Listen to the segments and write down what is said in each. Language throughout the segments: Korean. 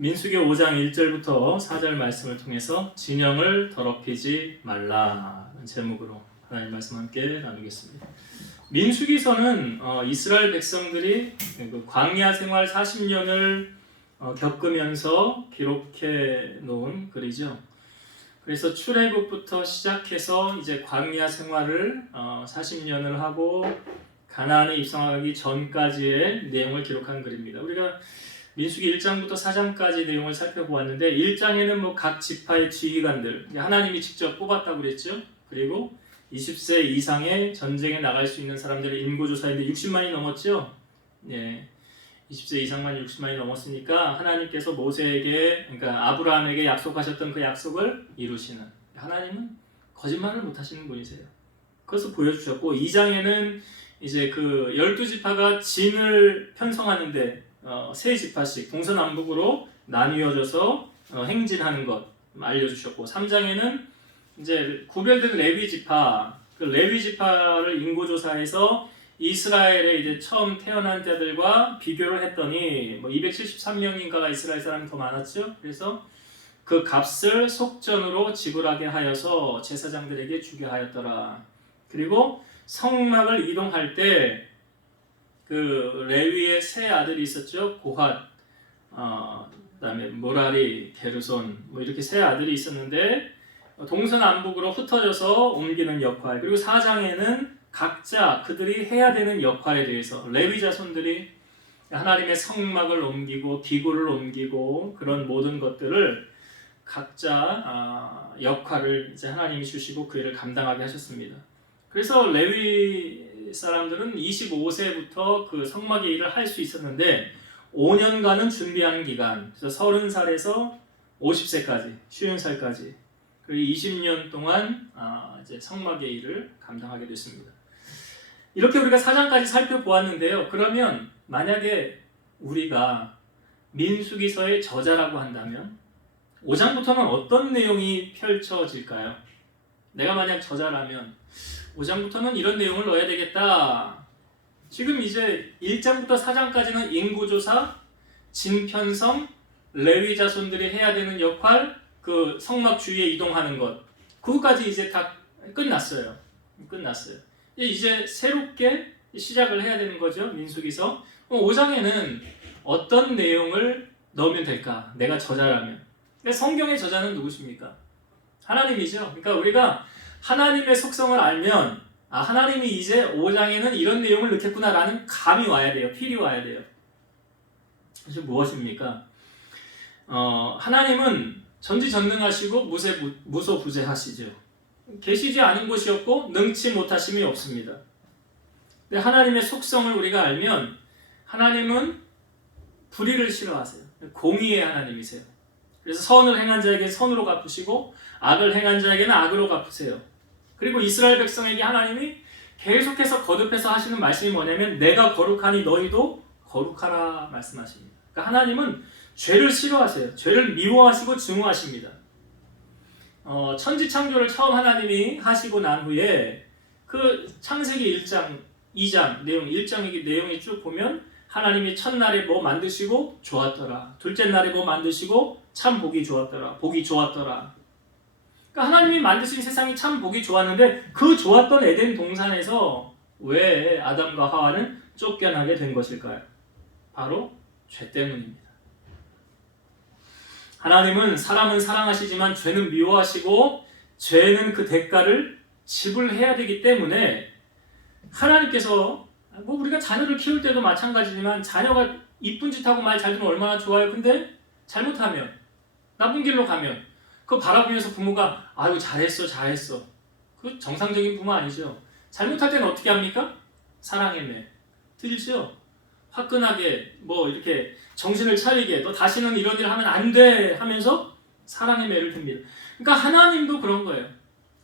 민수기 5장 1절부터 4절 말씀을 통해서 진영을 더럽히지 말라는 제목으로 하나님 말씀 함께 나누겠습니다. 민수기서는 이스라엘 백성들이 그 광야 생활 40년을 겪으면서 기록해 놓은 글이죠. 그래서 출애굽부터 시작해서 이제 광야 생활을 40년을 하고 가나안에 입성하기 전까지의 내용을 기록한 글입니다. 우리가 민수기 1장부터 4장까지 내용을 살펴보았는데 1장에는 뭐 각 지파의 지휘관들 하나님이 직접 뽑았다고 그랬죠. 그리고 20세 이상의 전쟁에 나갈 수 있는 사람들의 인구조사인데 60만이 넘었죠. 예, 20세 이상만 60만이 넘었으니까 하나님께서 모세에게, 그러니까 아브라함에게 약속하셨던 그 약속을 이루시는, 하나님은 거짓말을 못하시는 분이세요. 그것을 보여주셨고 2장에는 이제 그 12지파가 진을 편성하는데 세 지파씩 동서남북으로 나뉘어져서 행진하는 것 알려주셨고 3장에는 이제 구별된 레위 지파, 그 레위 지파를 인구조사해서 이스라엘에 이제 처음 태어난 자들과 비교를 했더니 뭐 273명인가가 이스라엘 사람이 더 많았죠. 그래서 그 값을 속전으로 지불하게 하여서 제사장들에게 주게 하였더라. 그리고 성막을 이동할 때 그 레위의 세 아들이 있었죠. 고핫, 그다음에 모라리, 게르손 뭐 이렇게 세 아들이 있었는데 동서남북으로 흩어져서 옮기는 역할. 그리고 4장에는 각자 그들이 해야 되는 역할에 대해서 레위 자손들이 하나님의 성막을 옮기고 기구를 옮기고 그런 모든 것들을 각자 역할을 이제 하나님이 주시고 그 일을 감당하게 하셨습니다. 그래서 레위 사람들은 25세부터 그 성막의 일을 할 수 있었는데 5년간은 준비하는 기간, 그래서 30살에서 50세까지, 50살까지, 그리고 20년 동안 이제 성막의 일을 감당하게 됐습니다. 이렇게 우리가 4장까지 살펴보았는데요. 그러면 만약에 우리가 민수기서의 저자라고 한다면 5장부터는 어떤 내용이 펼쳐질까요? 내가 만약 저자라면 5장부터는 이런 내용을 넣어야 되겠다. 지금 이제 1장부터 4장까지는 인구조사, 진편성, 레위 자손들이 해야 되는 역할, 그 성막 주위에 이동하는 것, 그거까지 이제 다 끝났어요. 이제 새롭게 시작을 해야 되는 거죠. 민수기서 5장에는 어떤 내용을 넣으면 될까? 내가 저자라면. 성경의 저자는 누구십니까? 하나님이죠. 그러니까 우리가 하나님의 속성을 알면 하나님이 이제 5장에는 이런 내용을 넣겠구나라는 감이 와야 돼요. 필이 와야 돼요. 그래서 무엇입니까? 하나님은 전지전능하시고 무소부재하시죠. 계시지 않은 곳이 없고 능치 못하심이 없습니다. 근데 하나님의 속성을 우리가 알면 하나님은 불의를 싫어하세요. 공의의 하나님이세요. 그래서 선을 행한 자에게 선으로 갚으시고 악을 행한 자에게는 악으로 갚으세요. 그리고 이스라엘 백성에게 하나님이 계속해서 거듭해서 하시는 말씀이 뭐냐면 내가 거룩하니 너희도 거룩하라 말씀하십니다. 그러니까 하나님은 죄를 싫어하세요. 죄를 미워하시고 증오하십니다. 천지창조를 처음 하나님이 하시고 난 후에 그 창세기 1장, 2장 내용, 1장의 내용이 쭉 보면 하나님이 첫날에 뭐 만드시고 좋았더라. 둘째 날에 뭐 만드시고 참 보기 좋았더라. 보기 좋았더라. 그러니까 하나님이 만드신 세상이 참 보기 좋았는데 그 좋았던 에덴 동산에서 왜 아담과 하와는 쫓겨나게 된 것일까요? 바로 죄 때문입니다. 하나님은 사람은 사랑하시지만 죄는 미워하시고 죄는 그 대가를 지불해야 되기 때문에 하나님께서 뭐 우리가 자녀를 키울 때도 마찬가지지만 자녀가 이쁜 짓 하고 말 잘 들으면 얼마나 좋아요. 근데 잘못하면 나쁜 길로 가면 그거 바라보면서 부모가 아유 잘했어. 그 정상적인 부모 아니죠. 잘못할 때는 어떻게 합니까? 사랑의 매 들죠. 화끈하게 뭐 이렇게 정신을 차리게 너 다시는 이런 일 하면 안 돼 하면서 사랑의 매를 듭니다. 그러니까 하나님도 그런 거예요.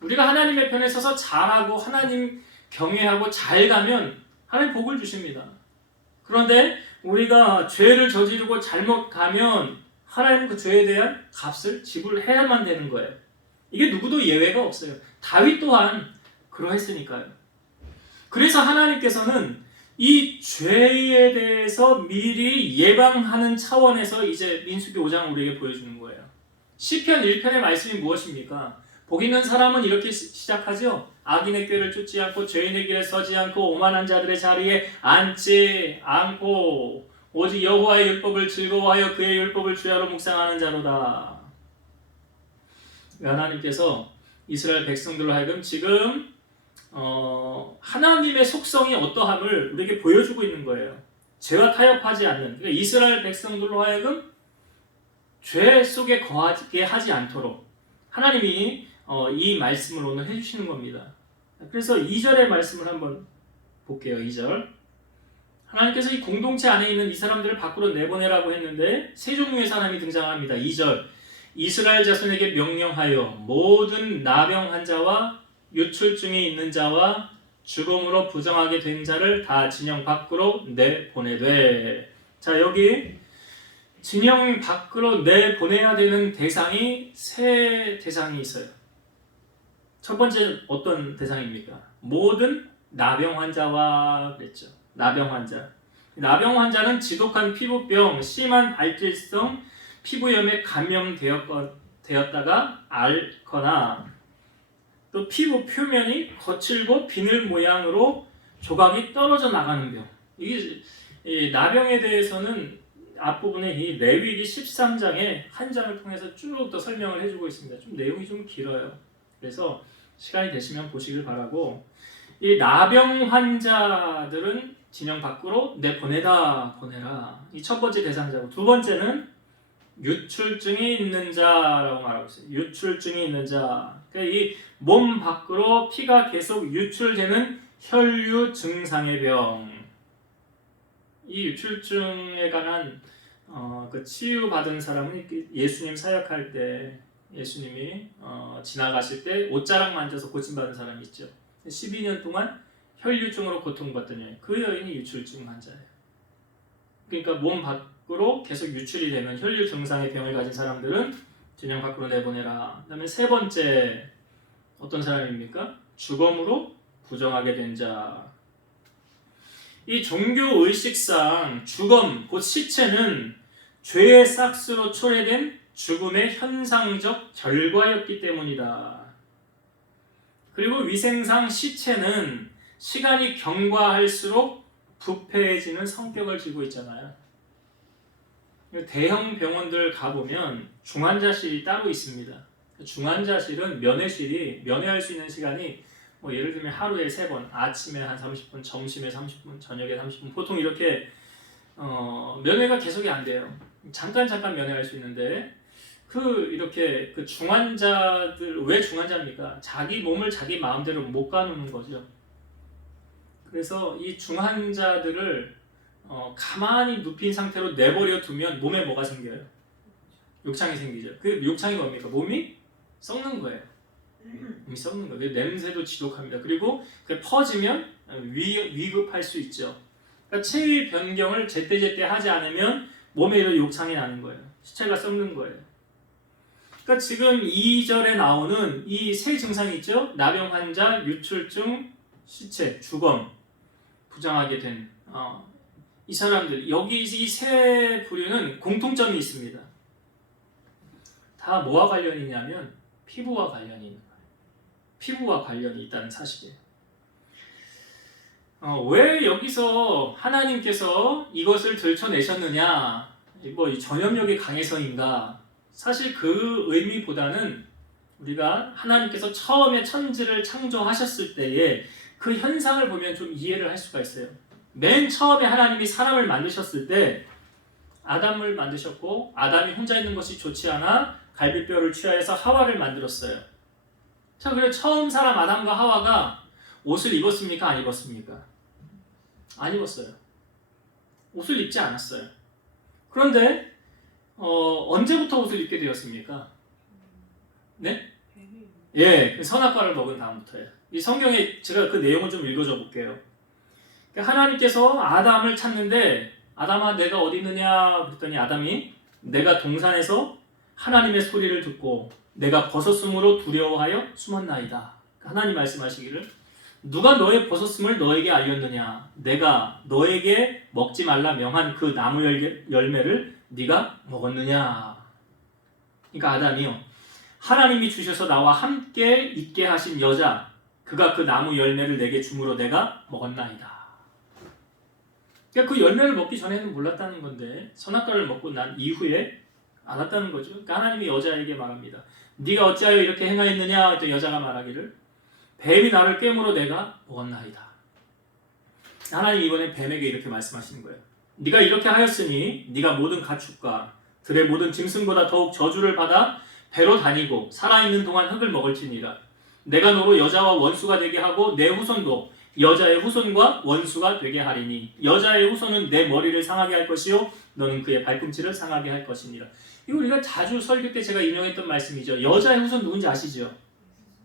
우리가 하나님의 편에 서서 잘하고 하나님 경외하고 잘 가면 하나님 복을 주십니다. 그런데 우리가 죄를 저지르고 잘못 가면 하나님은 그 죄에 대한 값을 지불해야만 되는 거예요. 이게 누구도 예외가 없어요. 다윗 또한 그러했으니까요. 그래서 하나님께서는 이 죄에 대해서 미리 예방하는 차원에서 이제 민수기 5장 우리에게 보여주는 거예요. 시편 1편의 말씀이 무엇입니까? 복 있는 사람은 이렇게 시작하죠. 악인의 꾀를 쫓지 않고 죄인의 길에 서지 않고 오만한 자들의 자리에 앉지 않고 오직 여호와의 율법을 즐거워하여 그의 율법을 주야로 묵상하는 자로다. 하나님께서 이스라엘 백성들로 하여금 지금 하나님의 속성이 어떠함을 우리에게 보여주고 있는 거예요. 죄와 타협하지 않는, 그러니까 이스라엘 백성들로 하여금 죄 속에 거하게 하지 않도록 하나님이 이 말씀을 오늘 해주시는 겁니다. 그래서 2절의 말씀을 한번 볼게요. 2절. 하나님께서 이 공동체 안에 있는 이 사람들을 밖으로 내보내라고 했는데 세 종류의 사람이 등장합니다. 2절. 이스라엘 자손에게 명령하여 모든 나병 환자와 유출증이 있는 자와 죽음으로 부정하게 된 자를 다 진영 밖으로 내보내되. 자, 여기 진영 밖으로 내보내야 되는 대상이 세 대상이 있어요. 첫 번째 어떤 대상입니까? 모든 나병 환자와 그랬죠. 나병 환자. 나병 환자는 지독한 피부병, 심한 발질성 피부염에 감염되었다가 앓거나 또 피부 표면이 거칠고 비늘 모양으로 조각이 떨어져 나가는 병. 이게 이 나병에 대해서는 앞부분에 이 레위기 13장에 한 장을 통해서 쭉 더 설명을 해주고 있습니다. 좀 내용이 좀 길어요. 그래서 시간이 되시면 보시길 바라고, 이 나병 환자들은 진영 밖으로 보내라. 이 첫 번째 대상자고, 두 번째는 유출증이 있는 자라고 말하고 있어요. 유출증이 있는 자. 그러니까 이 몸 밖으로 피가 계속 유출되는 혈류 증상의 병. 이 유출증에 관한 그 치유받은 사람은 예수님 사역할 때 예수님이 지나가실 때 옷자락 만져서 고침받은 사람이 있죠. 12년 동안 혈류증으로 고통받더니 그 여인이 유출증 환자예요. 그러니까 몸 밖으로 계속 유출이 되는 혈류 증상의 병을 가진 사람들은 진영 밖으로 내보내라. 그 다음에 세 번째 어떤 사람입니까? 죽음으로 부정하게 된 자. 이 종교 의식상 죽음, 곧 시체는 죄의 싹스로 초래된 죽음의 현상적 결과였기 때문이다. 그리고 위생상 시체는 시간이 경과할수록 부패해지는 성격을 띠고 있잖아요. 대형 병원들 가보면 중환자실이 따로 있습니다. 중환자실은 면회할 수 있는 시간이 예를 들면 하루에 3번, 아침에 한 30분, 점심에 30분, 저녁에 30분, 보통 이렇게 면회가 계속이 안 돼요. 잠깐 면회할 수 있는데 이렇게 중환자들, 왜 중환자입니까? 자기 몸을 자기 마음대로 못 가누는 거죠. 그래서 이 중환자들을 가만히 눕힌 상태로 내버려 두면 몸에 뭐가 생겨요? 욕창이 생기죠. 그 욕창이 뭡니까? 몸이 썩는 거예요. 몸이 썩는 거예요. 냄새도 지독합니다. 그리고 퍼지면 위급할 수 있죠. 그러니까 체위 변경을 제때제때 하지 않으면 몸에 이런 욕창이 나는 거예요. 시체가 썩는 거예요. 그러니까 지금 2절에 나오는 이 세 증상이 있죠. 나병 환자, 유출증, 시체, 죽음, 부정하게 된 이 사람들, 여기 이 세 부류는 공통점이 있습니다. 다 뭐와 관련이 있냐면 피부와 관련이 있는 거예요. 피부와 관련이 있다는 사실이에요. 왜 여기서 하나님께서 이것을 들춰내셨느냐, 이 전염력이 강해서인가? 사실 그 의미보다는 우리가 하나님께서 처음에 천지를 창조하셨을 때에 그 현상을 보면 좀 이해를 할 수가 있어요. 맨 처음에 하나님이 사람을 만드셨을 때 아담을 만드셨고, 아담이 혼자 있는 것이 좋지 않아 갈비뼈를 취하여서 하와를 만들었어요. 자, 그래 처음 사람 아담과 하와가 옷을 입었습니까? 안 입었습니까? 안 입었어요. 옷을 입지 않았어요. 그런데 언제부터 옷을 입게 되었습니까? 네? 예, 선악과를 먹은 다음부터예요. 이 성경에 제가 그 내용을 좀 읽어줘 볼게요. 하나님께서 아담을 찾는데, 아담아 내가 어디 있느냐 그랬더니 아담이 내가 동산에서 하나님의 소리를 듣고 내가 벗었으므로 두려워하여 숨었나이다. 하나님 말씀하시기를 누가 너의 벗었음을 너에게 알렸느냐? 내가 너에게 먹지 말라 명한 그 나무 열매를 네가 먹었느냐? 그러니까 아담이요, 하나님이 주셔서 나와 함께 있게 하신 여자, 그가 그 나무 열매를 내게 주므로 내가 먹었나이다. 그러니까 그 열매를 먹기 전에는 몰랐다는 건데 선악과를 먹고 난 이후에 알았다는 거죠. 그러니까 하나님이 여자에게 말합니다. 네가 어찌하여 이렇게 행하였느냐? 또 여자가 말하기를 뱀이 나를 꿰물어 내가 먹었나이다. 하나님 이번에 뱀에게 이렇게 말씀하시는 거예요. 네가 이렇게 하였으니 네가 모든 가축과 들의 모든 짐승보다 더욱 저주를 받아 배로 다니고 살아있는 동안 흙을 먹을지니라. 내가 너로 여자와 원수가 되게 하고 내 후손도 여자의 후손과 원수가 되게 하리니 여자의 후손은 내 머리를 상하게 할 것이요 너는 그의 발꿈치를 상하게 할 것이니라. 이거 우리가 자주 설교 때 제가 인용했던 말씀이죠. 여자의 후손 누군지 아시죠?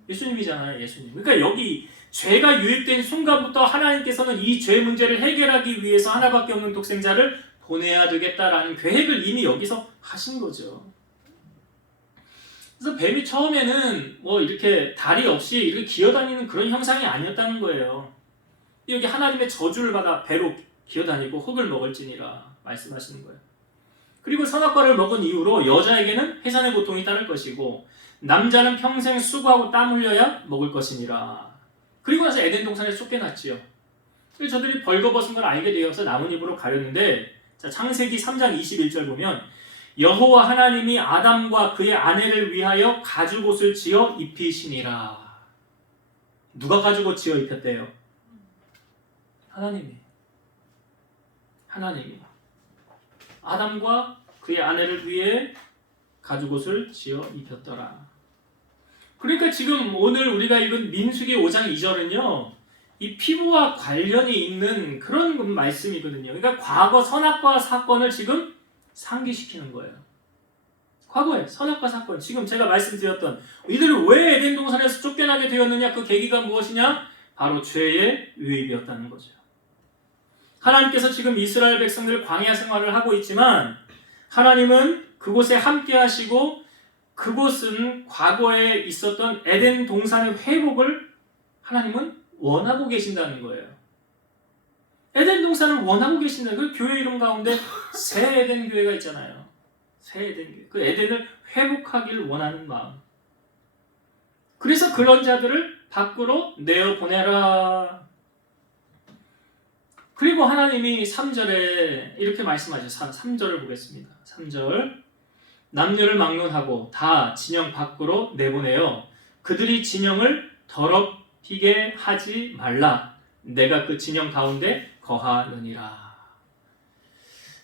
예수님이잖아요. 예수님. 그러니까 여기 죄가 유입된 순간부터 하나님께서는 이 죄 문제를 해결하기 위해서 하나밖에 없는 독생자를 보내야 되겠다라는 계획을 이미 여기서 하신 거죠. 그래서 뱀이 처음에는 뭐 이렇게 다리 없이 이렇게 기어다니는 그런 형상이 아니었다는 거예요. 여기 하나님의 저주를 받아 배로 기어다니고 흙을 먹을지니라 말씀하시는 거예요. 그리고 선악과를 먹은 이후로 여자에게는 해산의 고통이 따를 것이고 남자는 평생 수고하고 땀 흘려야 먹을 것이니라. 그리고 나서 에덴 동산에 쫓겨났지요. 그래서 저들이 벌거벗은 걸 알게 되어서 나뭇잎으로 가렸는데, 자, 창세기 3장 21절 보면 여호와 하나님이 아담과 그의 아내를 위하여 가죽옷을 지어 입히시니라. 누가 가죽옷 지어 입혔대요? 하나님이. 아담과 그의 아내를 위해 가죽옷을 지어 입혔더라. 그러니까 지금 오늘 우리가 읽은 민수기 5장 2절은요, 이 피부와 관련이 있는 그런 말씀이거든요. 그러니까 과거 선악과 사건을 지금 상기시키는 거예요. 과거에 선악과 사건, 지금 제가 말씀드렸던 이들이 왜 에덴 동산에서 쫓겨나게 되었느냐, 그 계기가 무엇이냐? 바로 죄의 유입이었다는 거죠. 하나님께서 지금 이스라엘 백성들 광야 생활을 하고 있지만 하나님은 그곳에 함께 하시고 그곳은 과거에 있었던 에덴 동산의 회복을 하나님은 원하고 계신다는 거예요. 에덴 동산을 원하고 계신다는 그 교회 이름 가운데 새 에덴 교회가 있잖아요. 새 에덴 교회. 그 에덴을 회복하기를 원하는 마음. 그래서 그런 자들을 밖으로 내어보내라. 그리고 하나님이 3절에 이렇게 말씀하죠. 3절을 보겠습니다. 3절. 남녀를 막론하고 다 진영 밖으로 내보내어 그들이 진영을 더럽히게 하지 말라. 내가 그 진영 가운데 거하느니라.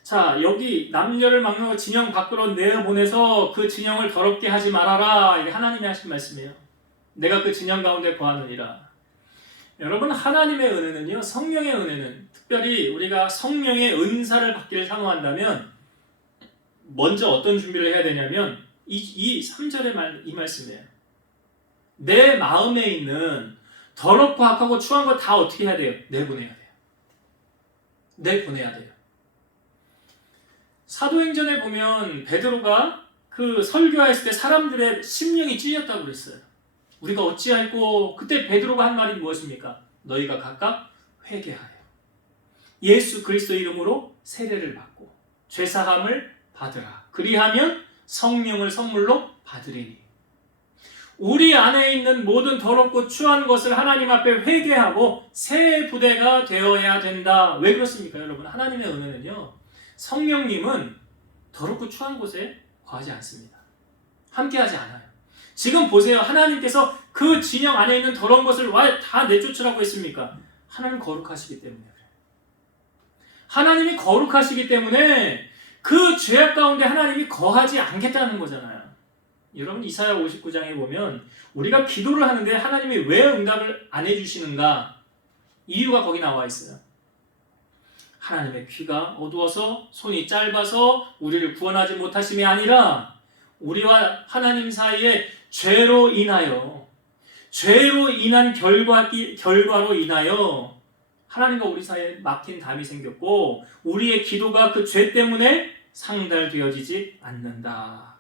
자, 여기 남녀를 막론하고 진영 밖으로 내보내서 그 진영을 더럽게 하지 말아라. 이게 하나님이 하신 말씀이에요. 내가 그 진영 가운데 거하느니라. 여러분, 하나님의 은혜는요, 성령의 은혜는 특별히 우리가 성령의 은사를 받기를 사모한다면 먼저 어떤 준비를 해야 되냐면 이 3절의 이 말씀이에요. 내 마음에 있는 더럽고 악하고 추한 거 다 어떻게 해야 돼요? 내보내야 돼요. 내보내야 돼요. 사도행전에 보면 베드로가 그 설교했을 때 사람들의 심령이 찔렸다고 그랬어요. 우리가 어찌할꼬, 그때 베드로가 한 말이 무엇입니까? 너희가 각각 회개하여 예수 그리스도 이름으로 세례를 받고 죄사함을 받으라. 그리하면 성령을 선물로 받으리니. 우리 안에 있는 모든 더럽고 추한 것을 하나님 앞에 회개하고 새 부대가 되어야 된다. 왜 그렇습니까, 여러분? 하나님의 은혜는요, 성령님은 더럽고 추한 곳에 거하지 않습니다. 함께하지 않아요. 지금 보세요. 하나님께서 그 진영 안에 있는 더러운 것을 다 내쫓으라고 했습니까? 하나님 거룩하시기 때문에 그래요. 하나님이 거룩하시기 때문에 그 죄악 가운데 하나님이 거하지 않겠다는 거잖아요. 여러분, 이사야 59장에 보면 우리가 기도를 하는데 하나님이 왜 응답을 안 해주시는가? 이유가 거기 나와 있어요. 하나님의 귀가 어두워서 손이 짧아서 우리를 구원하지 못하심이 아니라 우리와 하나님 사이에 죄로 인한 결과로 인하여 하나님과 우리 사이에 막힌 담이 생겼고 우리의 기도가 그 죄 때문에 상달되어지지 않는다.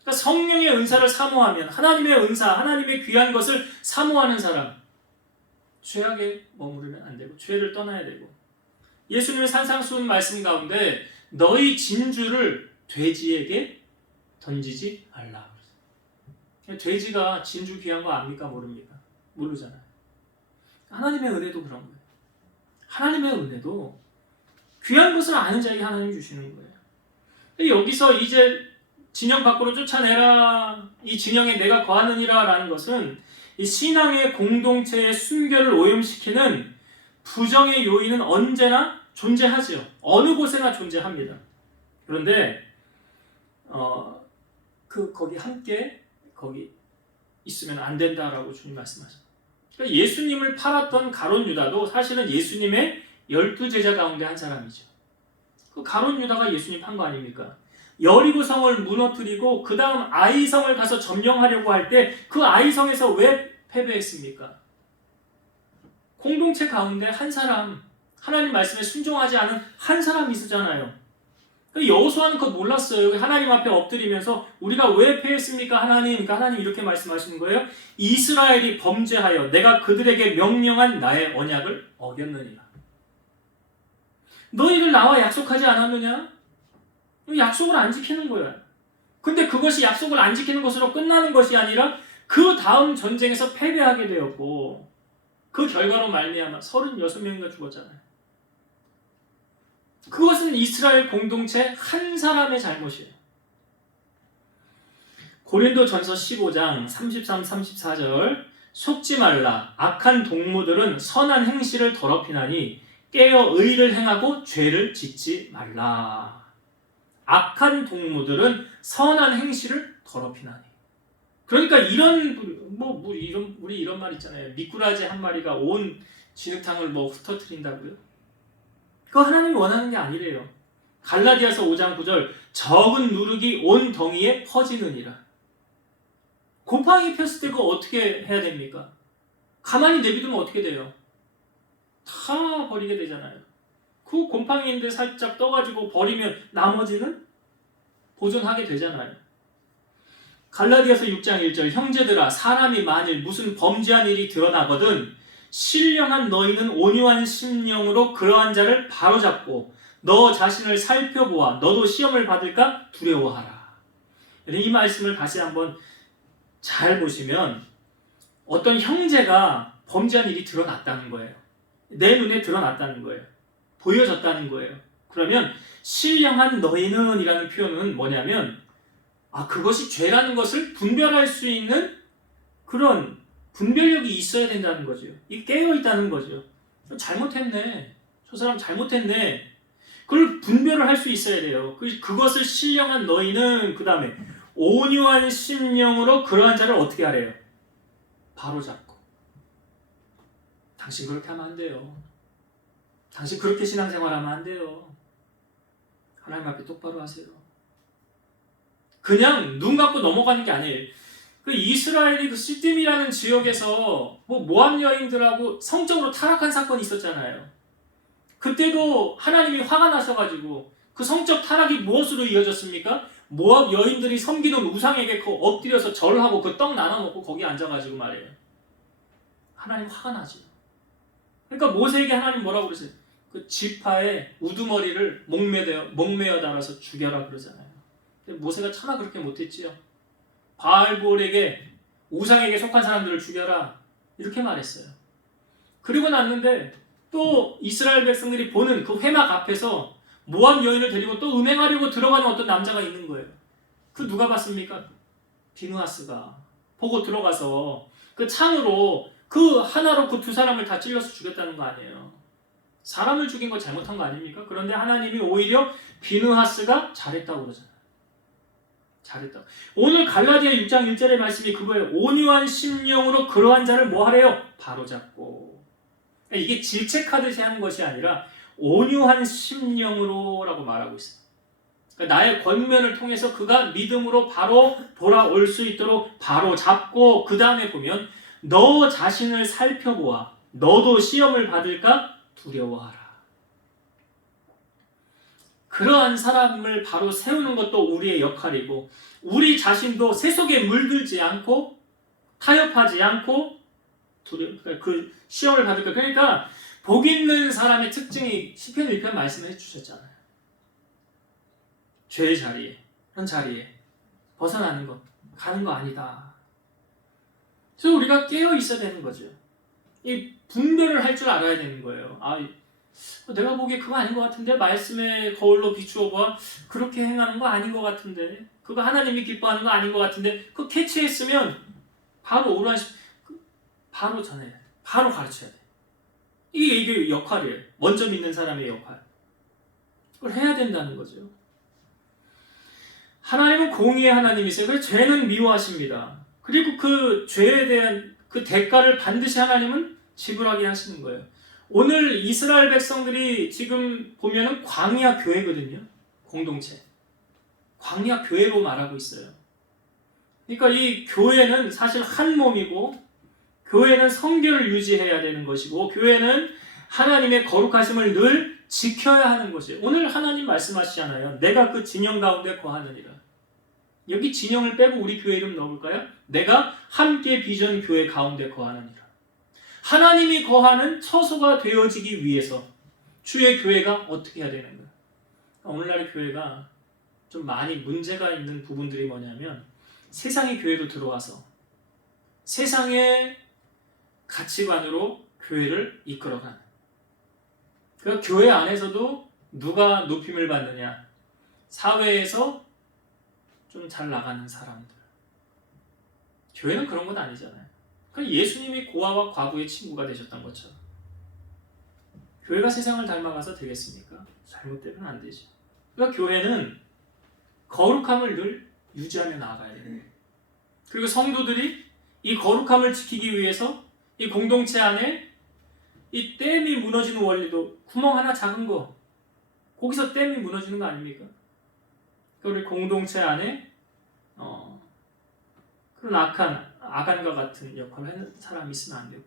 그러니까 성령의 은사를 사모하면, 하나님의 은사, 하나님의 귀한 것을 사모하는 사람, 죄악에 머무르면 안 되고 죄를 떠나야 되고, 예수님의 산상수훈 말씀 가운데 너희 진주를 돼지에게 던지지 말라. 돼지가 진주 귀한 거 압니까? 모릅니까? 모르잖아요. 하나님의 은혜도 그런 거예요. 하나님의 은혜도 귀한 것을 아는 자에게 하나님이 주시는 거예요. 여기서 이제 진영 밖으로 쫓아내라, 이 진영에 내가 거하느니라 라는 것은 이 신앙의 공동체의 순결을 오염시키는 부정의 요인은 언제나 존재하죠. 어느 곳에나 존재합니다. 그런데 거기 함께 거기 있으면 안 된다라고 주님 말씀하셨어요. 그러니까 예수님을 팔았던 가룟 유다도 사실은 예수님의 12제자 가운데 한 사람이죠. 그 가룟 유다가 예수님 판 거 아닙니까? 여리고 성을 무너뜨리고 그 다음 아이성을 가서 점령하려고 할 때 그 아이성에서 왜 패배했습니까? 공동체 가운데 한 사람, 하나님 말씀에 순종하지 않은 한 사람이 있었잖아요. 여호수아는 그거 몰랐어요. 하나님 앞에 엎드리면서 우리가 왜 패했습니까? 하나님. 그러니까 하나님 이렇게 말씀하시는 거예요. 이스라엘이 범죄하여 내가 그들에게 명령한 나의 언약을 어겼느니라. 너희를 나와 약속하지 않았느냐? 약속을 안 지키는 거야. 근데 그것이 약속을 안 지키는 것으로 끝나는 것이 아니라 그 다음 전쟁에서 패배하게 되었고, 그 결과로 말미암아 36명인가 죽었잖아요. 그것은 이스라엘 공동체 한 사람의 잘못이에요. 고린도전서 15장 33, 34절 속지 말라. 악한 동무들은 선한 행실을 더럽히나니 깨어 의를 행하고 죄를 짓지 말라. 악한 동무들은 선한 행실을 더럽히나니. 그러니까 우리 이런 말 있잖아요. 미꾸라지 한 마리가 온 진흙탕을 흩어뜨린다고요? 그거 하나님이 원하는 게 아니래요. 갈라디아서 5장 9절 적은 누룩이 온 덩이에 퍼지느니라. 곰팡이 폈을 때 그거 어떻게 해야 됩니까? 가만히 내비두면 어떻게 돼요? 다 버리게 되잖아요. 그 곰팡이인데 살짝 떠가지고 버리면 나머지는 보존하게 되잖아요. 갈라디아서 6장 1절 형제들아 사람이 만일 무슨 범죄한 일이 드러나거든 신령한 너희는 온유한 심령으로 그러한 자를 바로잡고 너 자신을 살펴보아 너도 시험을 받을까 두려워하라. 이 말씀을 다시 한번 잘 보시면 어떤 형제가 범죄한 일이 드러났다는 거예요. 내 눈에 드러났다는 거예요. 보여졌다는 거예요. 그러면 신령한 너희는 이라는 표현은 뭐냐면 그것이 죄라는 것을 분별할 수 있는 그런 분별력이 있어야 된다는 거죠. 이게 깨어있다는 거죠. 잘못했네. 저 사람 잘못했네. 그걸 분별을 할 수 있어야 돼요. 그것을 신령한 너희는 그 다음에 온유한 심령으로 그러한 자를 어떻게 하래요? 바로잡고. 당신 그렇게 하면 안 돼요. 당신 그렇게 신앙생활하면 안 돼요. 하나님 앞에 똑바로 하세요. 그냥 눈 감고 넘어가는 게 아니에요. 그 이스라엘이 그 시딤이라는 지역에서 모압 여인들하고 성적으로 타락한 사건이 있었잖아요. 그때도 하나님이 화가 나셔가지고 그 성적 타락이 무엇으로 이어졌습니까? 모압 여인들이 섬기는 우상에게 엎드려서 절하고 그 떡 나눠 먹고 거기 앉아가지고 말이에요. 하나님 화가 나죠. 그러니까 모세에게 하나님 뭐라고 그러세요? 그 지파의 우두머리를 목매어 달아서 죽여라 그러잖아요. 근데 모세가 차마 그렇게 못했지요. 바알볼에게 우상에게 속한 사람들을 죽여라 이렇게 말했어요. 그리고 났는데 또 이스라엘 백성들이 보는 그 회막 앞에서 모압 여인을 데리고 또 음행하려고 들어가는 어떤 남자가 있는 거예요. 그 누가 봤습니까? 비느하스가 보고 들어가서 그 창으로 그 하나로 그 두 사람을 다 찔러서 죽였다는 거 아니에요. 사람을 죽인 거 잘못한 거 아닙니까? 그런데 하나님이 오히려 비느하스가 잘했다고 그러잖아요. 잘했다. 오늘 갈라디아 6장 1절의 말씀이 그거예요. 온유한 심령으로 그러한 자를 뭐 하래요? 바로잡고. 이게 질책하듯이 하는 것이 아니라 온유한 심령으로 라고 말하고 있어요. 그러니까 나의 권면을 통해서 그가 믿음으로 바로 돌아올 수 있도록 바로잡고 그 다음에 보면 너 자신을 살펴보아 너도 시험을 받을까 두려워하라. 그러한 사람을 바로 세우는 것도 우리의 역할이고 우리 자신도 세속에 물들지 않고 타협하지 않고 그러니까 그 시험을 받을까. 그러니까 복 있는 사람의 특징이 시편 1편 말씀을 해주셨잖아요. 죄의 자리에, 그런 자리에 벗어나는 것, 가는 거 아니다. 그래서 우리가 깨어 있어야 되는 거죠. 이 분별을 할 줄 알아야 되는 거예요. 내가 보기에 그거 아닌 것 같은데, 말씀의 거울로 비추어 봐, 그렇게 행하는 거 아닌 것 같은데, 그거 하나님이 기뻐하는 거 아닌 것 같은데, 그거 캐치했으면 바로 바로 전해야 돼. 바로 가르쳐야 돼. 이게 역할이에요. 먼저 믿는 사람의 역할. 그걸 해야 된다는 거죠. 하나님은 공의의 하나님이세요. 그래서 죄는 미워하십니다. 그리고 그 죄에 대한 그 대가를 반드시 하나님은 지불하게 하시는 거예요. 오늘 이스라엘 백성들이 지금 보면은 광야 교회거든요. 공동체. 광야 교회로 말하고 있어요. 그러니까 이 교회는 사실 한 몸이고, 교회는 성결을 유지해야 되는 것이고, 교회는 하나님의 거룩하심을 늘 지켜야 하는 것이에요. 오늘 하나님 말씀하시잖아요. 내가 그 진영 가운데 거하느니라. 여기 진영을 빼고 우리 교회 이름 넣을까요? 내가 함께 비전 교회 가운데 거하느니라. 하나님이 거하는 처소가 되어지기 위해서 주의 교회가 어떻게 해야 되는 거예요? 오늘날의 교회가 좀 많이 문제가 있는 부분들이 뭐냐면, 세상의 교회로 들어와서 세상의 가치관으로 교회를 이끌어가는, 그 교회 안에서도 누가 높임을 받느냐, 사회에서 좀 잘 나가는 사람들. 교회는 그런 건 아니잖아요. 그러니까 예수님이 고아와 과부의 친구가 되셨던 것처럼 교회가 세상을 닮아가서 되겠습니까? 잘못되면 안 되죠. 그러니까 교회는 거룩함을 늘 유지하며 나아가야 돼요. 그리고 성도들이 이 거룩함을 지키기 위해서 이 공동체 안에 이 댐이 무너지는 원리도, 구멍 하나 작은 거, 거기서 댐이 무너지는 거 아닙니까? 우리 공동체 안에 그런 아간과 같은 역할을 하는 사람이 있으면 안 되고,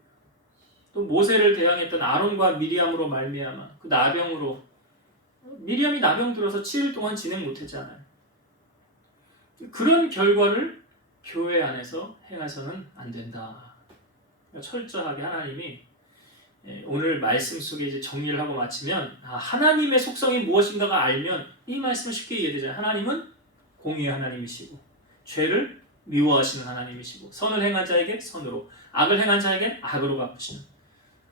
또 모세를 대항했던 아론과 미리암으로 말미암아 그 나병으로, 미리암이 나병 들어서 7일 동안 진행 못했잖아요. 그런 결과를 교회 안에서 행해서는 안 된다. 철저하게 하나님이 오늘 말씀 속에 이제 정리를 하고 마치면, 하나님의 속성이 무엇인가가 알면 이 말씀은 쉽게 이해되잖아요. 하나님은 공의의 하나님이시고, 죄를 미워하시는 하나님이시고, 선을 행한 자에게 선으로, 악을 행한 자에게 악으로 갚으시는.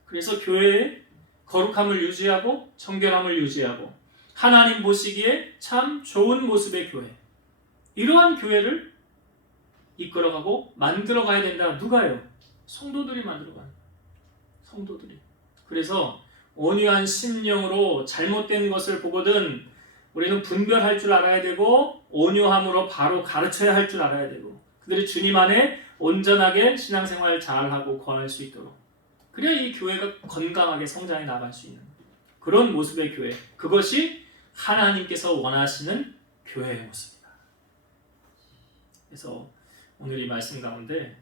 그래서 교회의 거룩함을 유지하고 청결함을 유지하고 하나님 보시기에 참 좋은 모습의 교회, 이러한 교회를 이끌어가고 만들어가야 된다. 누가요? 성도들이 만들어가는 거예요. 성도들이. 그래서 온유한 심령으로 잘못된 것을 보거든 우리는 분별할 줄 알아야 되고, 온유함으로 바로 가르쳐야 할 줄 알아야 되고, 그들이 주님 안에 온전하게 신앙생활 잘하고 거할 수 있도록, 그래야 이 교회가 건강하게 성장해 나갈 수 있는 그런 모습의 교회, 그것이 하나님께서 원하시는 교회의 모습이다. 그래서 오늘 이 말씀 가운데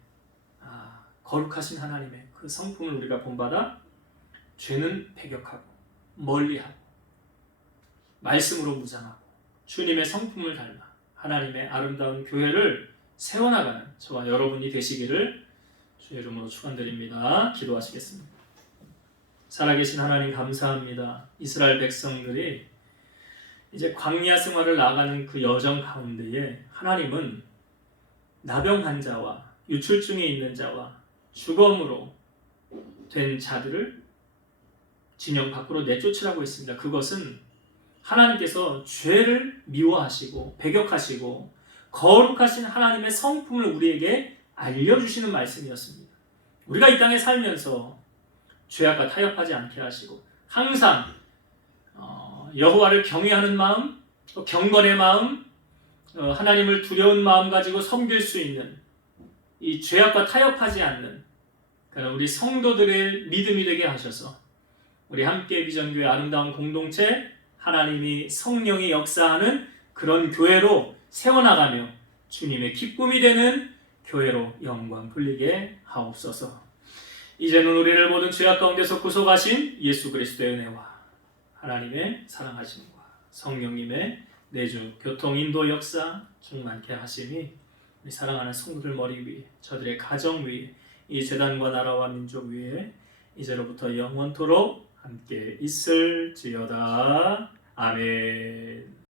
거룩하신 하나님의 그 성품을 우리가 본받아 죄는 배격하고 멀리하고 말씀으로 무장하고 주님의 성품을 닮아 하나님의 아름다운 교회를 세워나가는 저와 여러분이 되시기를 주의 이름으로 축원드립니다. 기도하시겠습니다. 살아계신 하나님 감사합니다. 이스라엘 백성들이 이제 광야 생활을 나가는 그 여정 가운데에 하나님은 나병 환자와 유출증이 있는 자와 주검으로 된 자들을 진영 밖으로 내쫓으라고 했습니다. 그것은 하나님께서 죄를 미워하시고 배격하시고 거룩하신 하나님의 성품을 우리에게 알려주시는 말씀이었습니다. 우리가 이 땅에 살면서 죄악과 타협하지 않게 하시고 항상 여호와를 경외하는 마음, 또 경건의 마음, 하나님을 두려운 마음 가지고 섬길 수 있는 이 죄악과 타협하지 않는 그런 우리 성도들의 믿음이 되게 하셔서 우리 함께 비전교회 아름다운 공동체, 하나님이 성령이 역사하는 그런 교회로 세워나가며 주님의 기쁨이 되는 교회로 영광 돌리게 하옵소서. 이제는 우리를 모든 죄악 가운데서 구속하신 예수 그리스도의 은혜와 하나님의 사랑하심과 성령님의 내주 교통 인도 역사 충만케 하심이 우리 사랑하는 성도들 머리 위에, 저들의 가정 위에 이 제단과 나라와 민족 위에 이제로부터 영원토록 함께 있을지어다. 아멘.